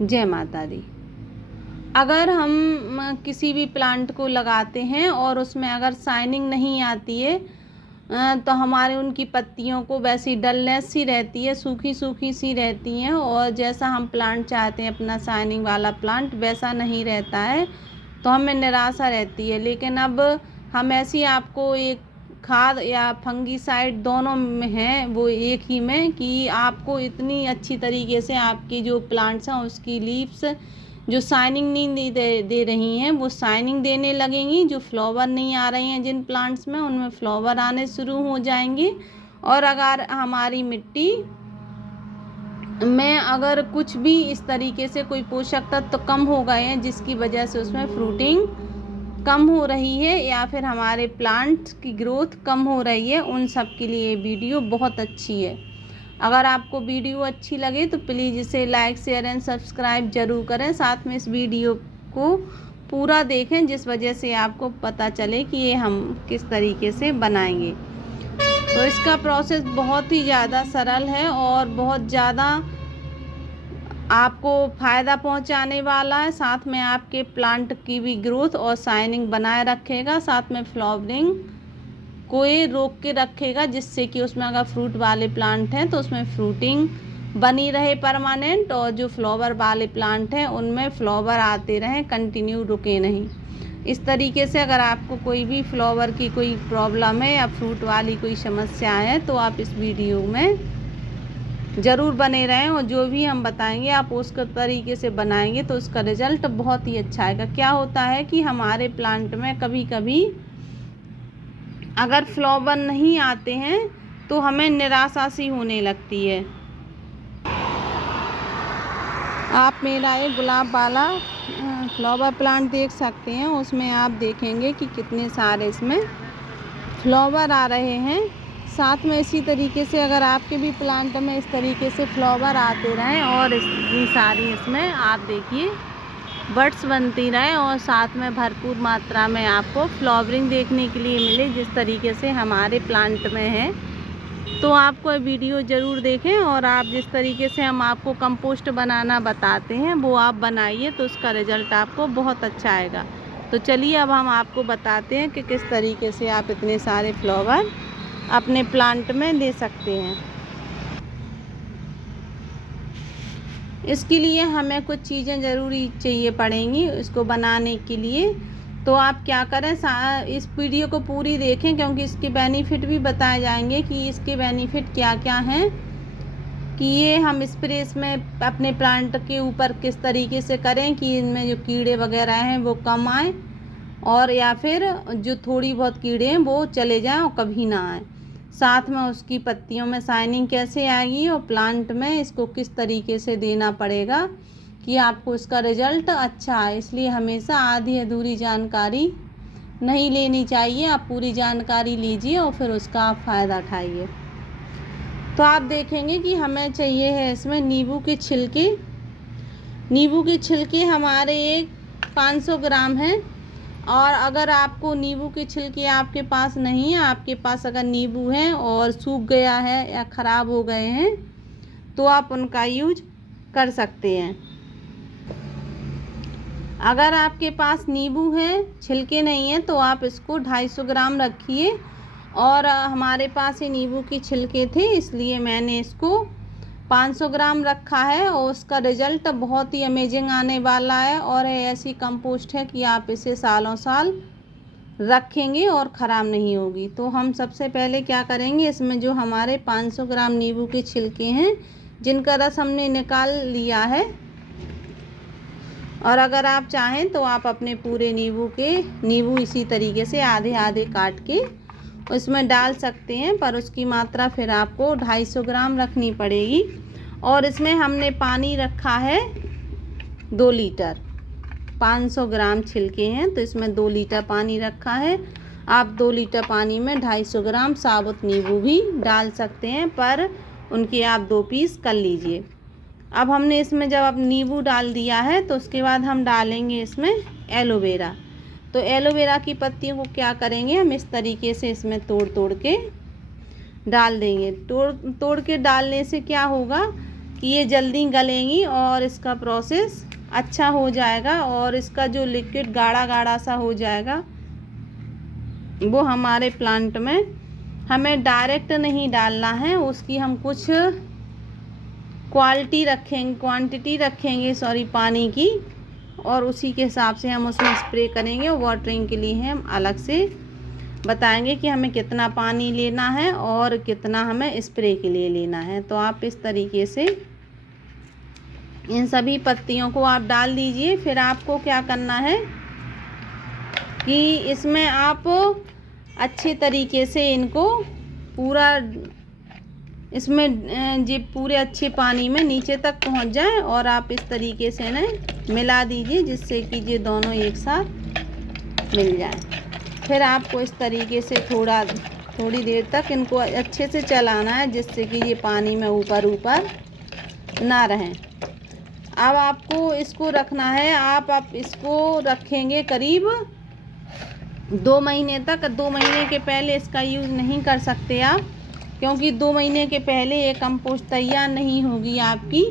जय माता दी। अगर हम किसी भी प्लांट को लगाते हैं और उसमें अगर शाइनिंग नहीं आती है तो हमारे उनकी पत्तियों को वैसी डलनेस सी रहती है, सूखी सूखी सी रहती हैं और जैसा हम प्लांट चाहते हैं अपना शाइनिंग वाला प्लांट वैसा नहीं रहता है, तो हमें निराशा रहती है। लेकिन अब हम ऐसी आपको एक खाद या फंगीसाइड दोनों में है वो एक ही में कि आपको इतनी अच्छी तरीके से आपकी जो प्लांट्स हैं उसकी लीव्स जो शाइनिंग नहीं दे रही हैं वो शाइनिंग देने लगेंगी। जो फ्लावर नहीं आ रहे हैं जिन प्लांट्स में उनमें फ्लावर आने शुरू हो जाएंगे। और अगर हमारी मिट्टी में अगर कुछ भी इस तरीके से कोई पोषक तत्व तो कम हो गए हैं जिसकी वजह से उसमें फ्रूटिंग कम हो रही है या फिर हमारे प्लांट की ग्रोथ कम हो रही है, उन सब के लिए वीडियो बहुत अच्छी है। अगर आपको वीडियो अच्छी लगे तो प्लीज़ इसे लाइक शेयर एंड सब्सक्राइब ज़रूर करें। साथ में इस वीडियो को पूरा देखें जिस वजह से आपको पता चले कि ये हम किस तरीके से बनाएंगे। तो इसका प्रोसेस बहुत ही ज़्यादा सरल है और बहुत ज़्यादा आपको फ़ायदा पहुंचाने वाला है। साथ में आपके प्लांट की भी ग्रोथ और शाइनिंग बनाए रखेगा, साथ में फ्लावरिंग को ये रोक के रखेगा जिससे कि उसमें अगर फ्रूट वाले प्लांट हैं तो उसमें फ्रूटिंग बनी रहे परमानेंट, और जो फ्लावर वाले प्लांट हैं उनमें फ्लावर आते रहें, कंटिन्यू रुके नहीं। इस तरीके से अगर आपको कोई भी फ्लावर की कोई प्रॉब्लम है या फ्रूट वाली कोई समस्या है तो आप इस वीडियो में ज़रूर बने रहें और जो भी हम बताएंगे आप उस तरीके से बनाएंगे तो उसका रिजल्ट बहुत ही अच्छा आएगा। क्या होता है कि हमारे प्लांट में कभी कभी अगर फ्लावर नहीं आते हैं तो हमें निराशा सी होने लगती है। आप मेरा एक गुलाब वाला फ्लावर प्लांट देख सकते हैं, उसमें आप देखेंगे कि कितने सारे इसमें फ्लावर आ रहे हैं। साथ में इसी तरीके से अगर आपके भी प्लांट में इस तरीके से फ्लावर आते रहें और इतनी सारी इसमें आप देखिए बड्स बनती रहें और साथ में भरपूर मात्रा में आपको फ्लावरिंग देखने के लिए मिले जिस तरीके से हमारे प्लांट में है, तो आपको वीडियो ज़रूर देखें। और आप जिस तरीके से हम आपको कंपोस्ट बनाना बताते हैं वो आप बनाइए तो उसका रिज़ल्ट आपको बहुत अच्छा आएगा। तो चलिए अब हम आपको बताते हैं कि किस तरीके से आप इतने सारे फ्लावर अपने प्लांट में ले सकते हैं। इसके लिए हमें कुछ चीज़ें ज़रूरी चाहिए पड़ेंगी इसको बनाने के लिए। तो आप क्या करें, इस वीडियो को पूरी देखें क्योंकि इसके बेनिफिट भी बताए जाएंगे कि इसके बेनिफिट क्या क्या हैं, कि ये हम स्प्रे में अपने प्लांट के ऊपर किस तरीके से करें कि इनमें जो कीड़े वगैरह हैं वो कम आए और या फिर जो थोड़ी बहुत कीड़े हैं वो चले जाएं और कभी ना आए। साथ में उसकी पत्तियों में शाइनिंग कैसे आएगी और प्लांट में इसको किस तरीके से देना पड़ेगा कि आपको इसका रिज़ल्ट अच्छा आए। इसलिए हमेशा आधी अधूरी जानकारी नहीं लेनी चाहिए, आप पूरी जानकारी लीजिए और फिर उसका आप फ़ायदा उठाइए। तो आप देखेंगे कि हमें चाहिए है इसमें नींबू के छिलके। नींबू के छिलके हमारे एक 500 ग्राम हैं। और अगर आपको नींबू के छिलके आपके पास नहीं है, आपके पास अगर नींबू है और सूख गया है या ख़राब हो गए हैं तो आप उनका यूज कर सकते हैं। अगर आपके पास नींबू है छिलके नहीं है तो आप इसको 250 ग्राम रखिए। और हमारे पास ही नींबू के छिलके थे इसलिए मैंने इसको 500 ग्राम रखा है और उसका रिज़ल्ट बहुत ही अमेजिंग आने वाला है। और ऐसी कंपोस्ट है कि आप इसे सालों साल रखेंगे और ख़राब नहीं होगी। तो हम सबसे पहले क्या करेंगे, इसमें जो हमारे 500 ग्राम नींबू के छिलके हैं जिनका रस हमने निकाल लिया है, और अगर आप चाहें तो आप अपने पूरे नींबू इसी तरीके से आधे आधे काट के उसमें डाल सकते हैं, पर उसकी मात्रा फिर आपको 250 ग्राम रखनी पड़ेगी। और इसमें हमने पानी रखा है 2 लीटर। 500 ग्राम छिलके हैं तो इसमें 2 लीटर पानी रखा है। आप 2 लीटर पानी में 250 ग्राम साबुत नींबू भी डाल सकते हैं, पर उनके आप 2 पीस कर लीजिए। अब हमने इसमें जब अब नींबू डाल दिया है तो उसके बाद हम डालेंगे इसमें एलोवेरा। तो एलोवेरा की पत्तियों को क्या करेंगे, हम इस तरीके से इसमें तोड़ तोड़ के डाल देंगे। तोड़ के डालने से क्या होगा कि ये जल्दी गलेंगी और इसका प्रोसेस अच्छा हो जाएगा और इसका जो लिक्विड गाढ़ा गाढ़ा सा हो जाएगा वो हमारे प्लांट में हमें डायरेक्ट नहीं डालना है, उसकी हम कुछ क्वांटिटी रखेंगे पानी की, और उसी के हिसाब से हम उसमें स्प्रे करेंगे। वाटरिंग के लिए हम अलग से बताएंगे कि हमें कितना पानी लेना है और कितना हमें स्प्रे के लिए लेना है। तो आप इस तरीके से इन सभी पत्तियों को आप डाल दीजिए। फिर आपको क्या करना है कि इसमें आप अच्छे तरीके से इनको पूरा इसमें जी पूरे अच्छे पानी में नीचे तक पहुंच जाए और आप इस तरीके से इन्हें मिला दीजिए जिससे कि ये दोनों एक साथ मिल जाए। फिर आपको इस तरीके से थोड़ी देर तक इनको अच्छे से चलाना है जिससे कि ये पानी में ऊपर ना रहें। अब आपको इसको रखना है, आप इसको रखेंगे करीब 2 महीने तक। 2 महीने के पहले इसका यूज़ नहीं कर सकते आप, क्योंकि 2 महीने के पहले ये कंपोस्ट तैयार नहीं होगी आपकी।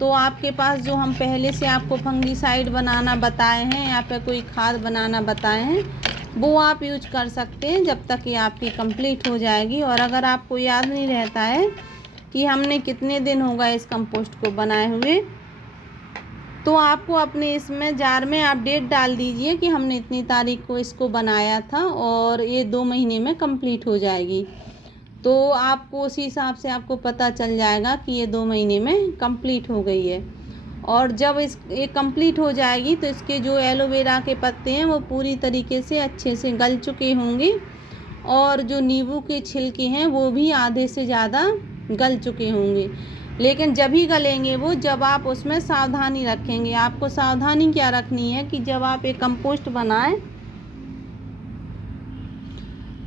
तो आपके पास जो हम पहले से आपको फंगीसाइड बनाना बताए हैं या फिर कोई खाद बनाना बताए हैं वो आप यूज कर सकते हैं जब तक ये आपकी कंप्लीट हो जाएगी। और अगर आपको याद नहीं रहता है कि हमने कितने दिन हो गए इस कंपोस्ट को बनाए हुए, तो आपको अपने इसमें जार में आप डेट डाल दीजिए कि हमने इतनी तारीख को इसको बनाया था और ये 2 महीने में कंप्लीट हो जाएगी। तो आपको उसी हिसाब से आपको पता चल जाएगा कि ये 2 महीने में कंप्लीट हो गई है। और जब ये कंप्लीट हो जाएगी तो इसके जो एलोवेरा के पत्ते हैं वो पूरी तरीके से अच्छे से गल चुके होंगे और जो नींबू के छिलके हैं वो भी आधे से ज़्यादा गल चुके होंगे। लेकिन जब ही गलेंगे वो जब आप उसमें सावधानी रखेंगे। आपको सावधानी क्या रखनी है कि जब आप एक कंपोस्ट बनाएं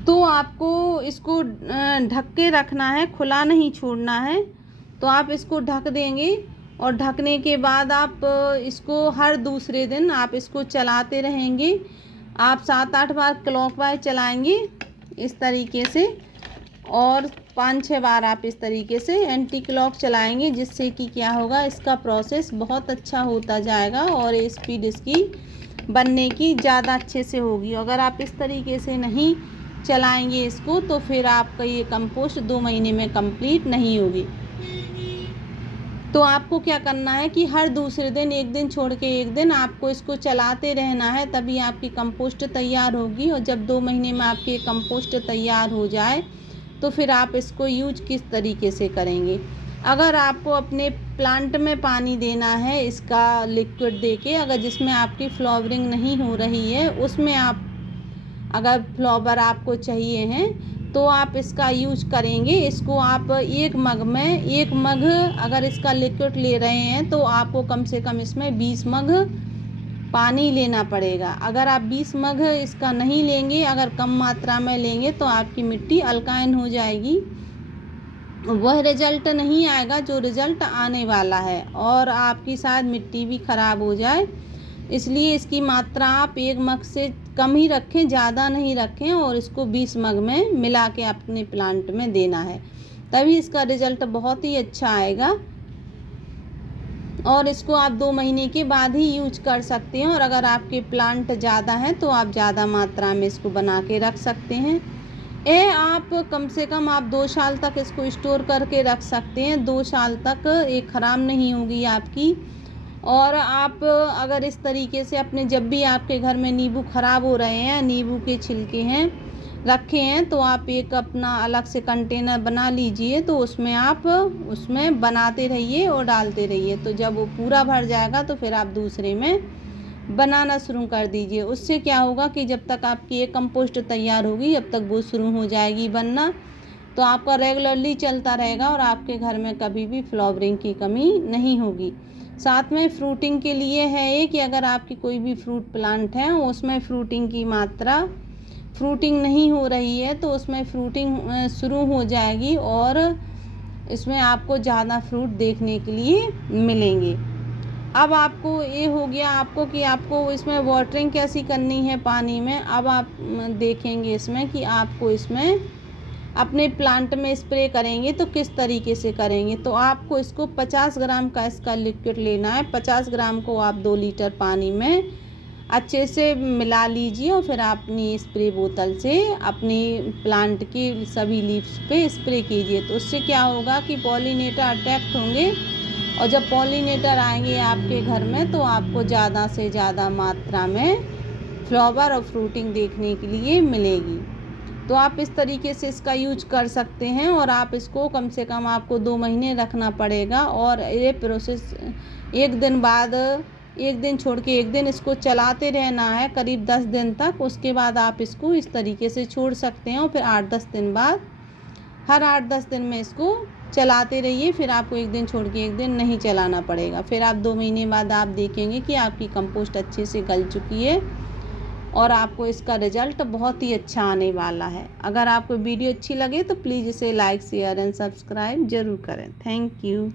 तो आपको इसको ढक के रखना है, खुला नहीं छोड़ना है। तो आप इसको ढक देंगे और ढकने के बाद आप इसको हर दूसरे दिन आप इसको चलाते रहेंगे। आप 7-8 बार क्लॉकवाइज चलाएंगे इस तरीके से और 5-6 बार आप इस तरीके से एंटी क्लॉक चलाएंगे, जिससे कि क्या होगा इसका प्रोसेस बहुत अच्छा होता जाएगा और स्पीड इसकी बनने की ज़्यादा अच्छे से होगी। अगर आप इस तरीके से नहीं चलाएंगे इसको तो फिर आपका ये कंपोस्ट 2 महीने में कंप्लीट नहीं होगी। तो आपको क्या करना है कि हर दूसरे दिन, एक दिन छोड़ के एक दिन आपको इसको चलाते रहना है, तभी आपकी कंपोस्ट तैयार होगी। और जब 2 महीने में आपकी कंपोस्ट तैयार हो जाए तो फिर आप इसको यूज किस तरीके से करेंगे। अगर आपको अपने प्लांट में पानी देना है इसका लिक्विड देके, अगर जिसमें आपकी फ्लावरिंग नहीं हो रही है उसमें आप अगर फ्लावर आपको चाहिए हैं तो आप इसका यूज करेंगे। इसको आप एक मग अगर इसका लिक्विड ले रहे हैं तो आपको कम से कम इसमें 20 मग पानी लेना पड़ेगा। अगर आप 20 मग इसका नहीं लेंगे, अगर कम मात्रा में लेंगे तो आपकी मिट्टी अल्काइन हो जाएगी, वह रिजल्ट नहीं आएगा जो रिजल्ट आने वाला है और आपकी शायद मिट्टी भी ख़राब हो जाए। इसलिए इसकी मात्रा आप 1 मग से कम ही रखें, ज़्यादा नहीं रखें और इसको 20 मग में मिला के अपने प्लांट में देना है, तभी इसका रिजल्ट बहुत ही अच्छा आएगा। और इसको आप 2 महीने के बाद ही यूज कर सकते हैं। और अगर आपके प्लांट ज़्यादा हैं तो आप ज़्यादा मात्रा में इसको बना के रख सकते हैं। आप कम से कम आप 2 साल तक इसको स्टोर करके रख सकते हैं। 2 साल तक ये ख़राब नहीं होगी आपकी। और आप अगर इस तरीके से अपने, जब भी आपके घर में नींबू ख़राब हो रहे हैं, नींबू के छिलके हैं रखे हैं, तो आप एक अपना अलग से कंटेनर बना लीजिए, तो उसमें आप उसमें बनाते रहिए और डालते रहिए। तो जब वो पूरा भर जाएगा तो फिर आप दूसरे में बनाना शुरू कर दीजिए। उससे क्या होगा कि जब तक आपकी एक कंपोस्ट तैयार होगी जब तक वो शुरू हो जाएगी बनना, तो आपका रेगुलरली चलता रहेगा और आपके घर में कभी भी फ्लावरिंग की कमी नहीं होगी। साथ में फ्रूटिंग के लिए है ये कि अगर आपकी कोई भी फ्रूट प्लांट है उसमें फ्रूटिंग नहीं हो रही है तो उसमें फ्रूटिंग शुरू हो जाएगी और इसमें आपको ज़्यादा फ्रूट देखने के लिए मिलेंगे। अब आपको ये हो गया आपको कि आपको इसमें वाटरिंग कैसी करनी है पानी में। अब आप देखेंगे इसमें कि आपको इसमें अपने प्लांट में स्प्रे करेंगे तो किस तरीके से करेंगे। तो आपको इसको 50 ग्राम का इसका लिक्विड लेना है। 50 ग्राम को आप 2 लीटर पानी में अच्छे से मिला लीजिए और फिर अपनी स्प्रे बोतल से अपनी प्लांट की सभी लीव्स पे स्प्रे कीजिए। तो उससे क्या होगा कि पॉलिनेटर अट्रैक्ट होंगे और जब पॉलिनेटर आएंगे आपके घर में तो आपको ज़्यादा से ज़्यादा मात्रा में फ्लावर और फ्रूटिंग देखने के लिए मिलेगी। तो आप इस तरीके से इसका यूज कर सकते हैं और आप इसको कम से कम आपको 2 महीने रखना पड़ेगा। और ये प्रोसेस एक दिन छोड़ के एक दिन इसको चलाते रहना है करीब 10 दिन तक। उसके बाद आप इसको इस तरीके से छोड़ सकते हैं और फिर 8-10 दिन बाद हर 8-10 दिन में इसको चलाते रहिए। फिर आपको एक दिन छोड़ के एक दिन नहीं चलाना पड़ेगा। फिर आप 2 महीने बाद आप देखेंगे कि आपकी कंपोस्ट अच्छे से गल चुकी है और आपको इसका रिजल्ट बहुत ही अच्छा आने वाला है। अगर आपको वीडियो अच्छी लगे तो प्लीज़ इसे लाइक शेयर एंड सब्सक्राइब ज़रूर करें। Thank you.